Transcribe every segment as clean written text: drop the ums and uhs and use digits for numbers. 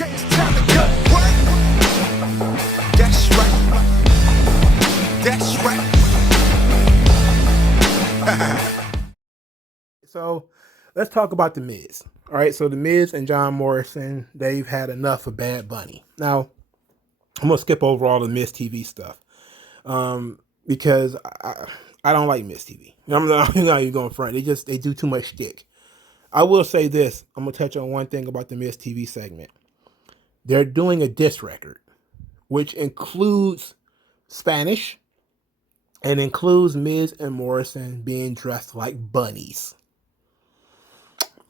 Okay, it's time to cut. What? That's right. That's right. So let's talk about The Miz. All right, so The Miz and John Morrison, they've had enough of Bad Bunny. Now, I'm going to skip over all the Miz TV stuff because I don't like Miz TV. I'm not even going front. They do too much shtick. I will say this. I'm going to touch on one thing about the Miz TV segment. They're doing a diss record, which includes Spanish and includes Miz and Morrison being dressed like bunnies.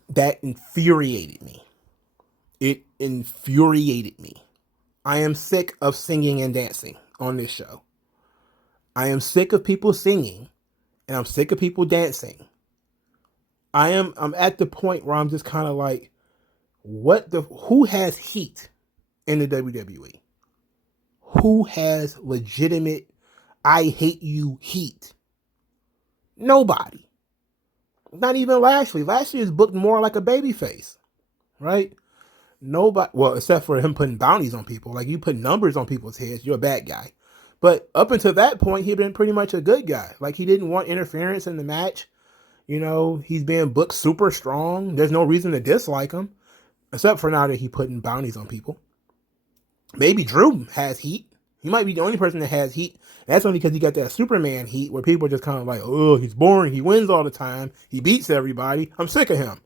That infuriated me. It infuriated me. I am sick of singing and dancing on this show. I am sick of people singing and I'm sick of people dancing. I'm at the point where I'm just kind of like, who has heat in the WWE? Who has legitimate I hate you heat? Nobody. Not even Lashley. Lashley is booked more like a babyface, right? Nobody, well, except for him putting bounties on people. Like, you put numbers on people's heads, you're a bad guy. But up until that point, he'd been pretty much a good guy. Like, he didn't want interference in the match. You know, he's being booked super strong. There's no reason to dislike him, except for now that he's putting bounties on people. Maybe Drew has heat. He might be the only person that has heat. That's only because he got that Superman heat where people are just kind of like, oh, he's boring. He wins all the time. He beats everybody. I'm sick of him.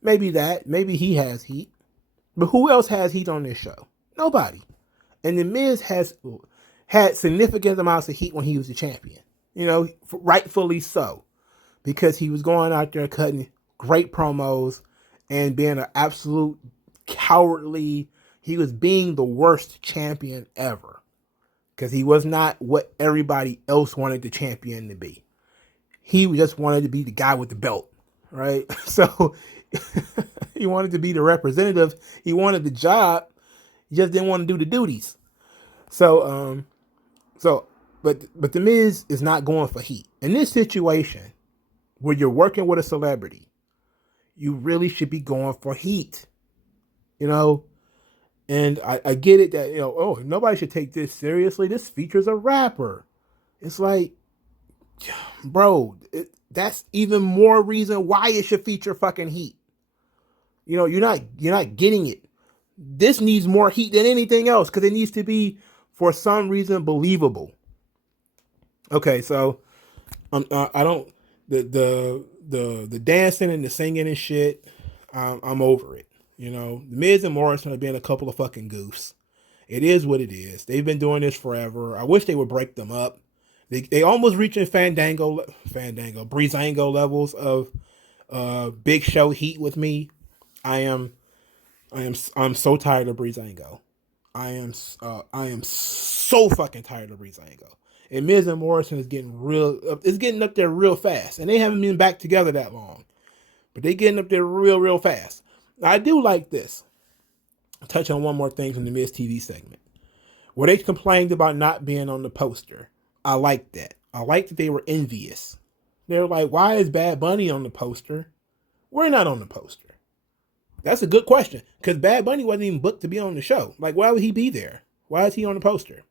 Maybe that. Maybe he has heat. But who else has heat on this show? Nobody. And The Miz has had significant amounts of heat when he was the champion. You know, rightfully so. Because he was going out there cutting great promos and being an absolute cowardly, he was being the worst champion ever. Because he was not what everybody else wanted the champion to be. He just wanted to be the guy with the belt, right? So he wanted to be the representative. He wanted the job. He just didn't want to do the duties. So, but The Miz is not going for heat. In this situation, where you're working with a celebrity, you really should be going for heat. You know, and I get it that, you know, oh, nobody should take this seriously. This features a rapper. It's like, bro, that's even more reason why it should feature fucking heat. You know, you're not getting it. This needs more heat than anything else because it needs to be, for some reason, believable. Okay, so I don't the dancing and the singing and shit. I'm over it. You know, Miz and Morrison have been a couple of fucking goofs. It is what it is. They've been doing this forever. I wish they would break them up. They almost reaching Breezango levels of Big Show heat with me. I'm so tired of Breezango. I am so fucking tired of Breezango. And Miz and Morrison is getting up there real fast. And they haven't been back together that long. But they getting up there real fast. Now, I do like this. I'll touch on one more thing from the Miz TV segment. Where they complained about not being on the poster. I like that. I like that they were envious. They were like, why is Bad Bunny on the poster? We're not on the poster. That's a good question. Because Bad Bunny wasn't even booked to be on the show. Like, why would he be there? Why is he on the poster?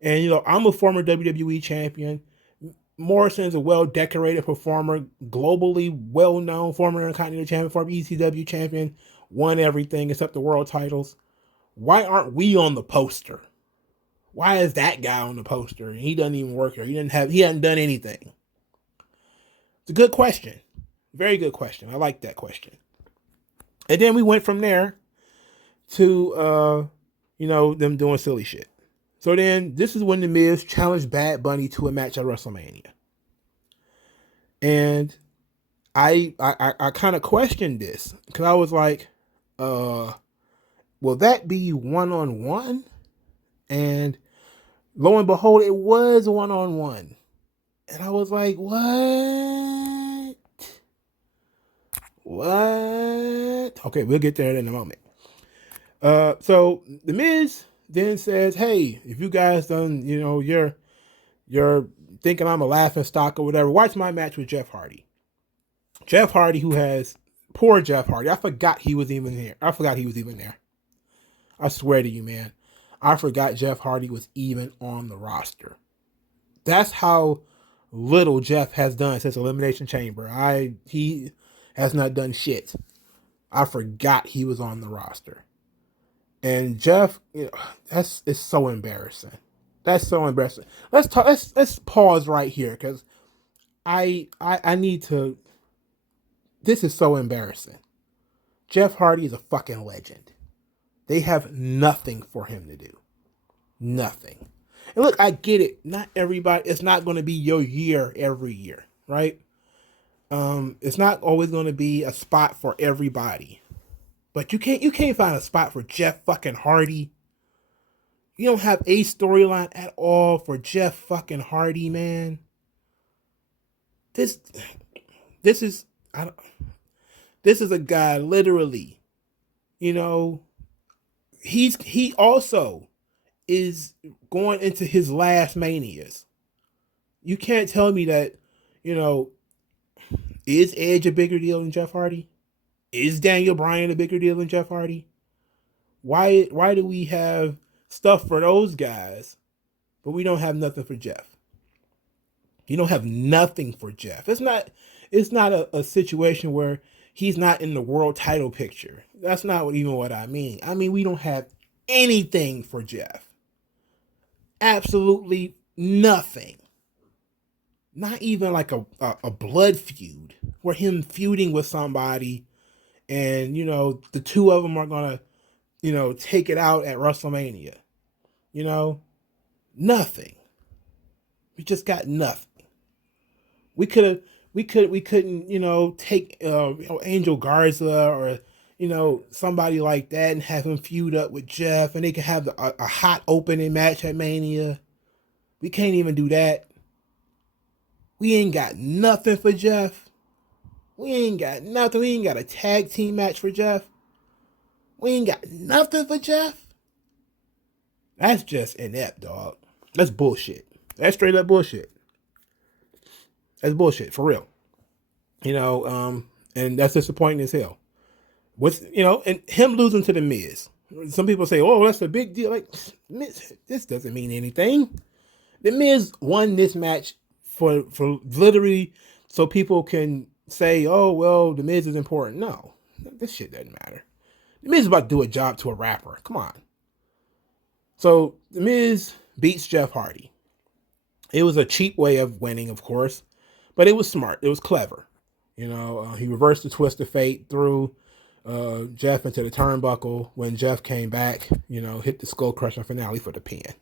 And, you know, I'm a former WWE champion. Morrison's a well-decorated performer, globally well-known, former Intercontinental champion, former ECW champion, won everything except the world titles. Why aren't we on the poster? Why is that guy on the poster? And he doesn't even work here. He hasn't done anything. It's a good question. Very good question. I like that question. And then we went from there to, them doing silly shit. So then this is when The Miz challenged Bad Bunny to a match at WrestleMania. And I kind of questioned this because I was like, will that be one-on-one? And lo and behold, it was one-on-one. And I was like, what? What? Okay, we'll get there in a moment. So The Miz then says, hey, if you guys done, you're thinking I'm a laughing stock or whatever, watch my match with Jeff Hardy. Jeff Hardy, who has Poor Jeff Hardy. I forgot he was even here. I forgot he was even there. I swear to you, man. I forgot Jeff Hardy was even on the roster. That's how little Jeff has done since Elimination Chamber. He has not done shit. I forgot he was on the roster. And Jeff, it's so embarrassing. That's so embarrassing. Let's talk. Let's pause right here because I need to. This is so embarrassing. Jeff Hardy is a fucking legend. They have nothing for him to do. Nothing. And look, I get it. Not everybody. It's not going to be your year every year, right? It's not always going to be a spot for everybody. But you can't find a spot for Jeff fucking Hardy. You don't have a storyline at all for Jeff fucking Hardy, man. This is this is a guy literally, he also is going into his last manias. You can't tell me that, is Edge a bigger deal than Jeff Hardy? Is Daniel Bryan a bigger deal than Jeff Hardy? Why do we have stuff for those guys, but we don't have nothing for Jeff? You don't have nothing for Jeff. It's not a situation where he's not in the world title picture. That's not what I mean. I mean, we don't have anything for Jeff. Absolutely nothing. Not even like a blood feud where him feuding with somebody and, the two of them are going to, take it out at WrestleMania. Nothing. We just got nothing. We couldn't, take Angel Garza or somebody like that and have him feud up with Jeff, and they could have a hot opening match at Mania. We can't even do that. We ain't got nothing for Jeff. We ain't got nothing. We ain't got a tag team match for Jeff. We ain't got nothing for Jeff. That's just inept, dog. That's bullshit. That's straight up bullshit. That's bullshit, for real. And that's disappointing as hell. And him losing to The Miz. Some people say, oh, that's a big deal. Like, this doesn't mean anything. The Miz won this match for literally so people can say, oh, well, The Miz is important. No, this shit doesn't matter. The Miz is about to do a job to a rapper. Come on. So The Miz beats Jeff Hardy. It was a cheap way of winning, of course, but it was smart. It was clever. He reversed the twist of fate, threw Jeff into the turnbuckle. When Jeff came back, hit the skull crusher finale for the pin.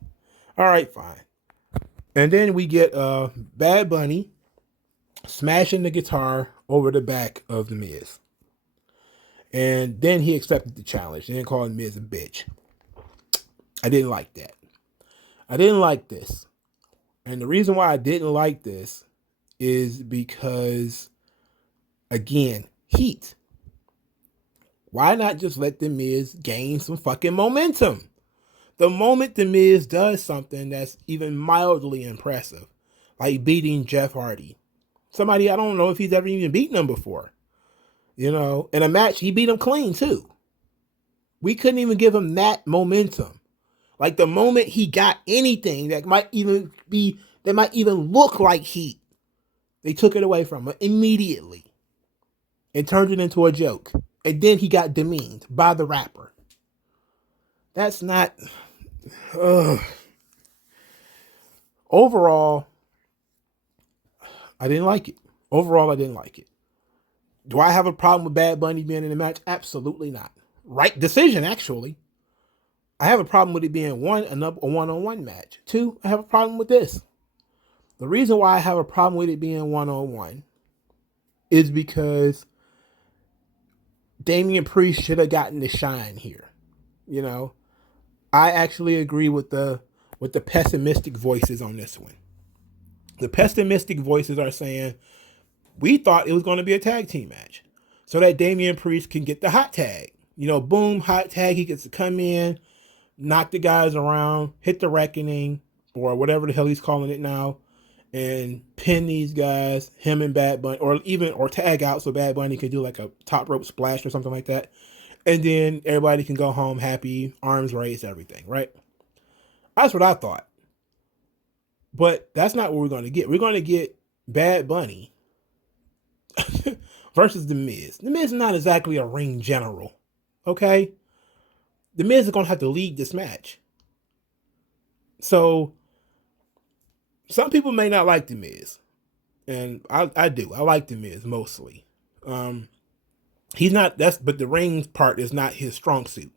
All right, fine. And then we get Bad Bunny smashing the guitar over the back of The Miz. And then he accepted the challenge and then called Miz a bitch. I didn't like that. I didn't like this. And the reason why I didn't like this is because, again, heat. Why not just let The Miz gain some fucking momentum? The moment The Miz does something that's even mildly impressive, like beating Jeff Hardy, somebody I don't know if he's ever even beaten him before, in a match, he beat him clean too. We couldn't even give him that momentum. Like the moment he got anything that might even look like heat, they took it away from him immediately and turned it into a joke. And then he got demeaned by the rapper. That's not... Overall, I didn't like it. Do I have a problem with Bad Bunny being in the match? Absolutely not. Right decision, actually. I have a problem with it being a one-on-one match. 2, I have a problem with this. The reason why I have a problem with it being one-on-one is because Damian Priest should have gotten the shine here. I actually agree with the pessimistic voices on this one. The pessimistic voices are saying, we thought it was going to be a tag team match so that Damian Priest can get the hot tag. Boom, hot tag. He gets to come in, knock the guys around, hit the reckoning, or whatever the hell he's calling it now, and pin these guys, him and Bad Bunny, or tag out so Bad Bunny can do like a top rope splash or something like that. And then everybody can go home happy, arms raised, everything, right? That's what I thought. But that's not what we're going to get. We're going to get Bad Bunny versus The Miz. The Miz is not exactly a ring general, okay? The Miz is going to have to lead this match. So, some people may not like The Miz. And I do. I like The Miz mostly. He's not, but the ring part is not his strong suit.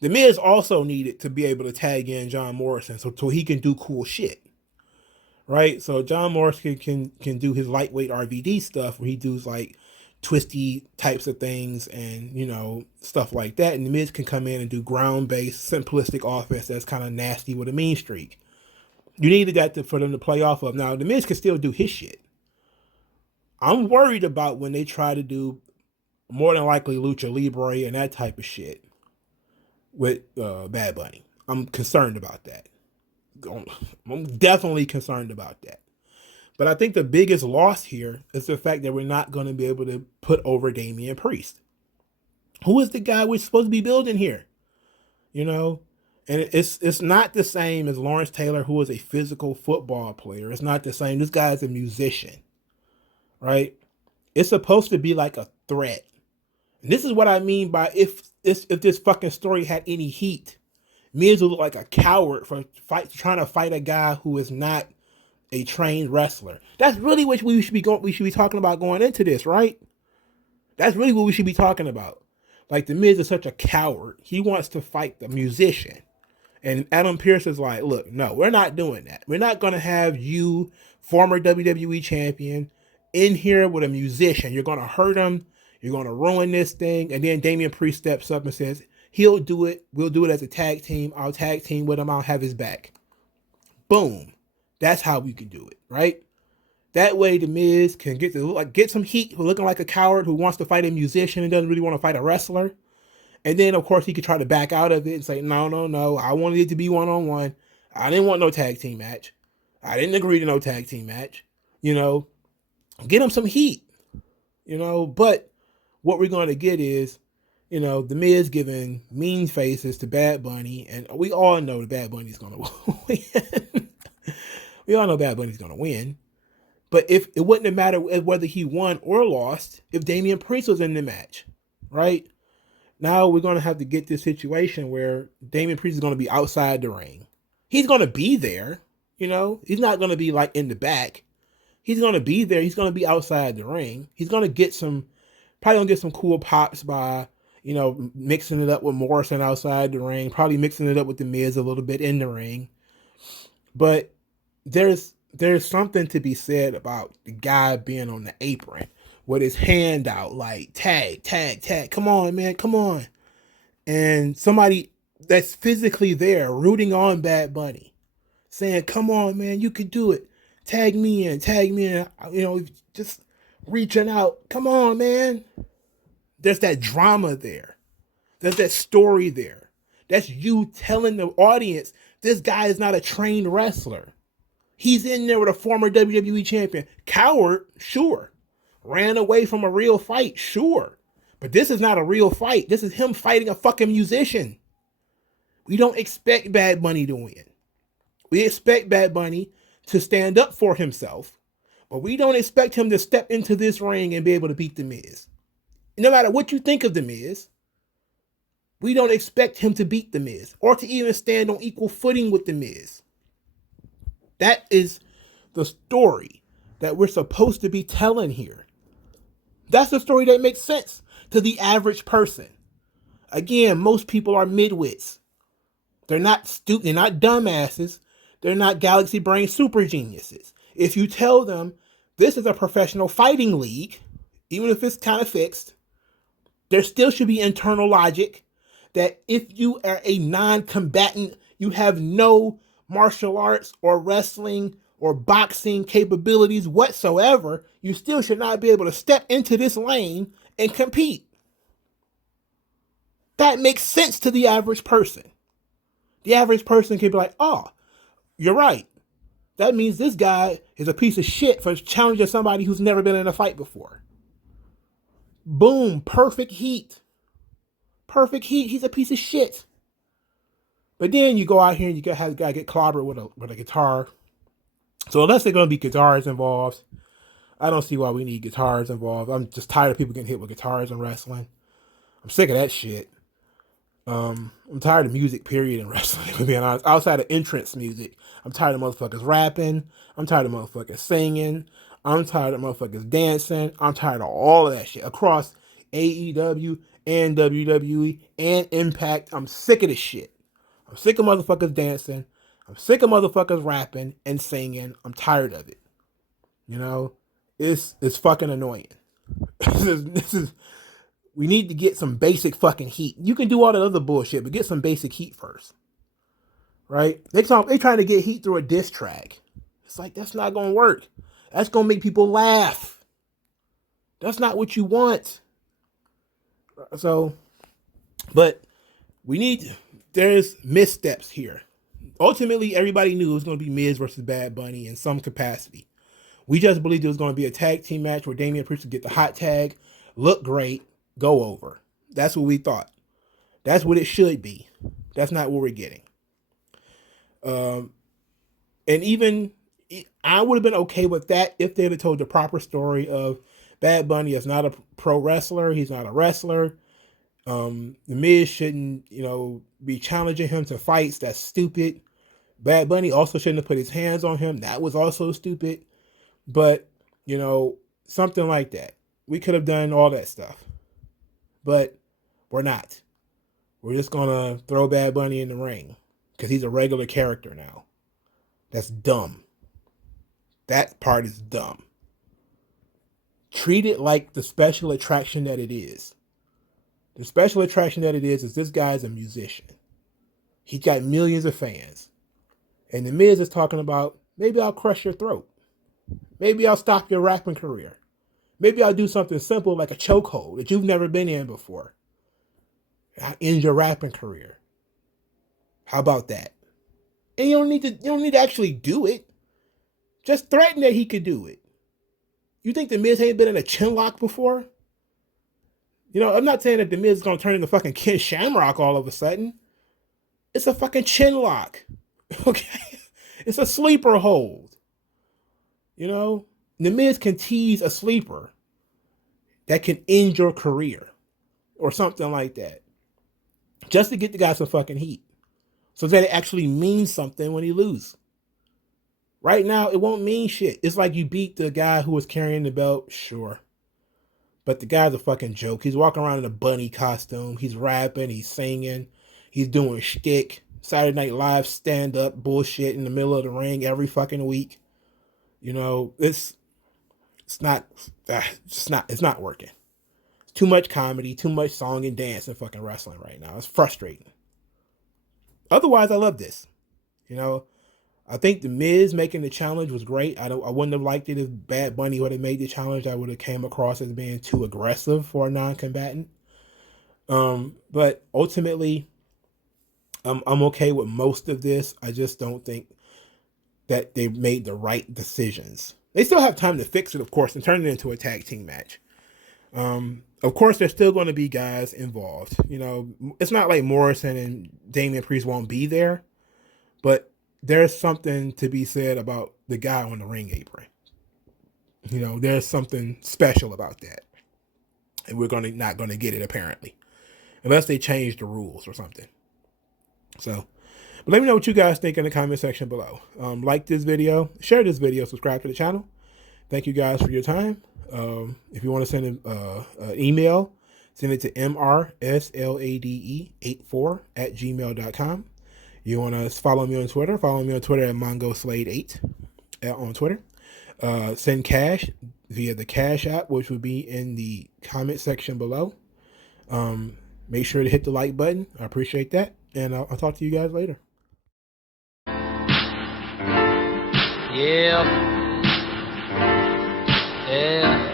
The Miz also needed to be able to tag in John Morrison so he can do cool shit. Right? So John Morrison can do his lightweight RVD stuff where he does like twisty types of things and, stuff like that. And The Miz can come in and do ground-based, simplistic offense that's kind of nasty with a mean streak. You needed that for them to play off of. Now, The Miz can still do his shit. I'm worried about when they try to do more than likely Lucha Libre and that type of shit with Bad Bunny. I'm concerned about that. I'm definitely concerned about that. But I think the biggest loss here is the fact that we're not going to be able to put over Damian Priest. Who is the guy we're supposed to be building here? And it's not the same as Lawrence Taylor, who is a physical football player. It's not the same. This guy's a musician, right? It's supposed to be like a threat. And this is what I mean by if this fucking story had any heat, Miz would look like a coward for trying to fight a guy who is not a trained wrestler. That's really what we should be talking about going into this, right? That's really what we should be talking about. Like, the Miz is such a coward. He wants to fight the musician. And Adam Pearce is like, look, no, we're not doing that. We're not going to have you, former WWE champion, in here with a musician. You're going to hurt him. You're going to ruin this thing. And then Damian Priest steps up and says, he'll do it. We'll do it as a tag team. I'll tag team with him. I'll have his back. Boom. That's how we can do it, right? That way The Miz can get some heat for looking like a coward who wants to fight a musician and doesn't really want to fight a wrestler. And then, of course, he could try to back out of it and say, no, I wanted it to be one-on-one. I didn't want no tag team match. I didn't agree to no tag team match. Get him some heat. But what we're going to get is, The Miz giving mean faces to Bad Bunny. And we all know that Bad Bunny's going to win. We all know Bad Bunny's going to win. But if it wouldn't have mattered whether he won or lost if Damian Priest was in the match, right? Now we're going to have to get this situation where Damian Priest is going to be outside the ring. He's going to be there, He's not going to be like in the back. He's going to be there. He's going to be outside the ring. He's going to probably going to get some cool pops by, mixing it up with Morrison outside the ring, probably mixing it up with The Miz a little bit in the ring. But there's something to be said about the guy being on the apron with his hand out like, tag, tag, tag. Come on, man, come on. And somebody that's physically there rooting on Bad Bunny, saying, come on, man, you could do it. Tag me in, just reaching out. Come on, man. There's that drama there. There's that story there. That's you telling the audience, this guy is not a trained wrestler. He's in there with a former WWE champion. Coward, sure. Ran away from a real fight, sure. But this is not a real fight. This is him fighting a fucking musician. We don't expect Bad Bunny to win. We expect Bad Bunny to stand up for himself, but we don't expect him to step into this ring and be able to beat The Miz. No matter what you think of The Miz, we don't expect him to beat The Miz or to even stand on equal footing with The Miz. That is the story that we're supposed to be telling here. That's the story that makes sense to the average person. Again, most people are midwits. They're not stupid. They're not dumbasses. They're not galaxy brain super geniuses. If you tell them this is a professional fighting league, even if it's kind of fixed, there still should be internal logic that if you are a non-combatant, you have no martial arts or wrestling or boxing capabilities whatsoever, you still should not be able to step into this lane and compete. That makes sense to the average person. The average person can be like, oh, you're right. That means this guy is a piece of shit for challenging somebody who's never been in a fight before. Boom, perfect heat. Perfect heat. He's a piece of shit. But then you go out here and you have the guy get clobbered with a guitar. So unless they're going to be guitars involved, I don't see why we need guitars involved. I'm just tired of people getting hit with guitars in wrestling. I'm sick of that shit. I'm tired of music, period, in wrestling, to be honest. Outside of entrance music, I'm tired of motherfuckers rapping. I'm tired of motherfuckers singing. I'm tired of motherfuckers dancing. I'm tired of all of that shit across AEW and WWE and Impact. I'm sick of this shit. I'm sick of motherfuckers dancing. I'm sick of motherfuckers rapping and singing. I'm tired of it. You know, it's fucking annoying. this is we need to get some basic fucking heat. You can do all that other bullshit, but get some basic heat first. Right? They trying to get heat through a diss track. It's like, that's not gonna work. That's gonna make people laugh. That's not what you want. So, but there's missteps here. Ultimately, everybody knew it was gonna be Miz versus Bad Bunny in some capacity. We just believed it was gonna be a tag team match where Damian Priest would get the hot tag, look great, go over. That's what we thought. That's what it should be. That's not what we're getting. And even I would have been okay with that if they had told the proper story of Bad Bunny is not a pro wrestler. He's not a wrestler. The Miz shouldn't, be challenging him to fights. That's stupid. Bad Bunny also shouldn't have put his hands on him. That was also stupid. But, something like that. We could have done all that stuff. But we're not. We're just going to throw Bad Bunny in the ring because he's a regular character now. That's dumb. That part is dumb. Treat it like the special attraction that it is. The special attraction that it is this guy's a musician. He's got millions of fans. And the Miz is talking about, maybe I'll crush your throat. Maybe I'll stop your rapping career. Maybe I'll do something simple like a chokehold that you've never been in before. I'll end your rapping career. How about that? And you don't need to actually do it. Just threaten that he could do it. You think the Miz ain't been in a chin lock before? I'm not saying that the Miz is going to turn into fucking Ken Shamrock all of a sudden. It's a fucking chin lock. Okay? It's a sleeper hold. The Miz can tease a sleeper that can end your career or something like that. Just to get the guy some fucking heat. So that it actually means something when he loses. Right now, it won't mean shit. It's like you beat the guy who was carrying the belt, sure. But the guy's a fucking joke. He's walking around in a bunny costume. He's rapping. He's singing. He's doing shtick. Saturday Night Live stand-up bullshit in the middle of the ring every fucking week. It's not working. It's too much comedy, too much song and dance in fucking wrestling right now. It's frustrating. Otherwise, I love this. I think the Miz making the challenge was great. I wouldn't have liked it if Bad Bunny would have made the challenge. I would have came across as being too aggressive for a non-combatant. But ultimately, I'm okay with most of this. I just don't think that they made the right decisions. They still have time to fix it, of course, and turn it into a tag team match. Of course, there's still going to be guys involved. It's not like Morrison and Damian Priest won't be there, but there's something to be said about the guy on the ring apron. There's something special about that. And we're not going to get it, apparently. Unless they change the rules or something. So, but let me know what you guys think in the comment section below. Like this video, share this video, subscribe to the channel. Thank you guys for your time. If you want to send an email, send it to mrslade84@gmail.com. You want to follow me on Twitter? Follow me on Twitter at MongoSlade8 on Twitter. Send cash via the Cash app, which would be in the comment section below. Make sure to hit the like button. I appreciate that. And I'll talk to you guys later. Yeah. Yeah.